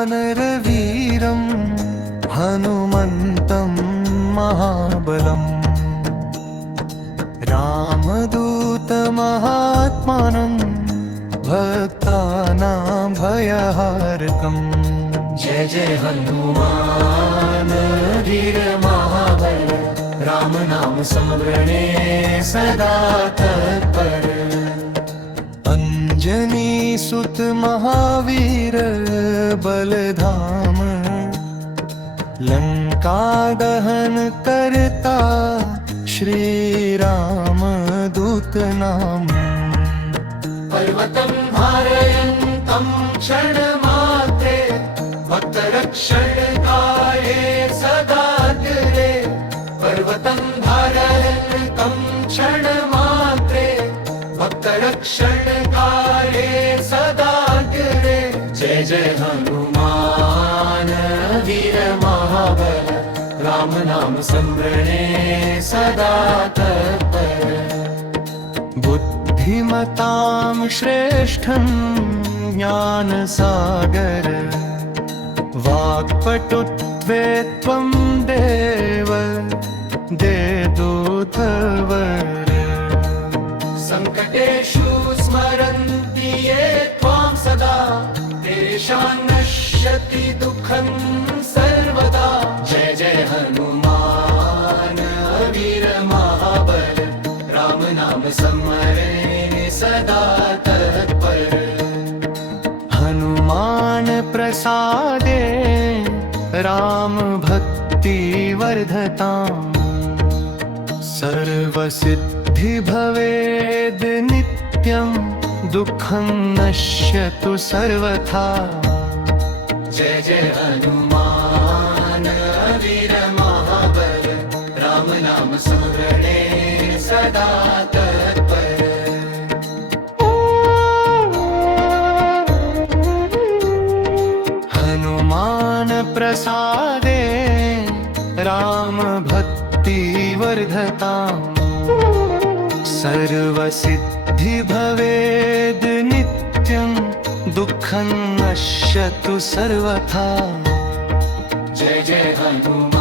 वानरवीरं हनुमन्तं महाबलम् रामदूतमहात्मानं भक्तानां भयहारकम्। जय जय हनुमान वीर महाबल, राम नाम स्मरणे सदा तत्पर। अंजनी सुत महावीर बलधाम, लंका दहन करता श्री राम दूत नाम। पर्वतं भारयन्तं क्षणमात्रे, भक्तरक्षणकाये सदाग्रे। पर्वतं भारयन्तं क्षणमात्रे, भक्तरक्षणकाये सदाग्रे। जय जय हनुमान वीर महाबल, राम नाम स्मरणे सदा तत्पर। बुद्धिमतां श्रेष्ठं ज्ञानसागर, वाक्पटुत्वे त्वं देव देदूतवर। संकटेषु स्मरन्ति ये त्वां सदा, तेषां नश्यति दुःखं सर्वदा। जय जय हनुमान वीर महाबल, राम नाम स्मरणे सदा तत्पर। हनुमान प्रसादे राम भक्ति वर्धताम्, सर्वसिद्धि भवेद् नित्यं दुःखं नश्यतु सर्वथा। जय जय हनुमान वीर महाबल, राम नाम स्मरणे सदा तत्पर। हनुमान प्रसादे राम भक्ति वर्धताम्, सर्वसिद्धि भवेद् नित्यं दुःखं नश्यतु सर्वथा। जय जय हनुमान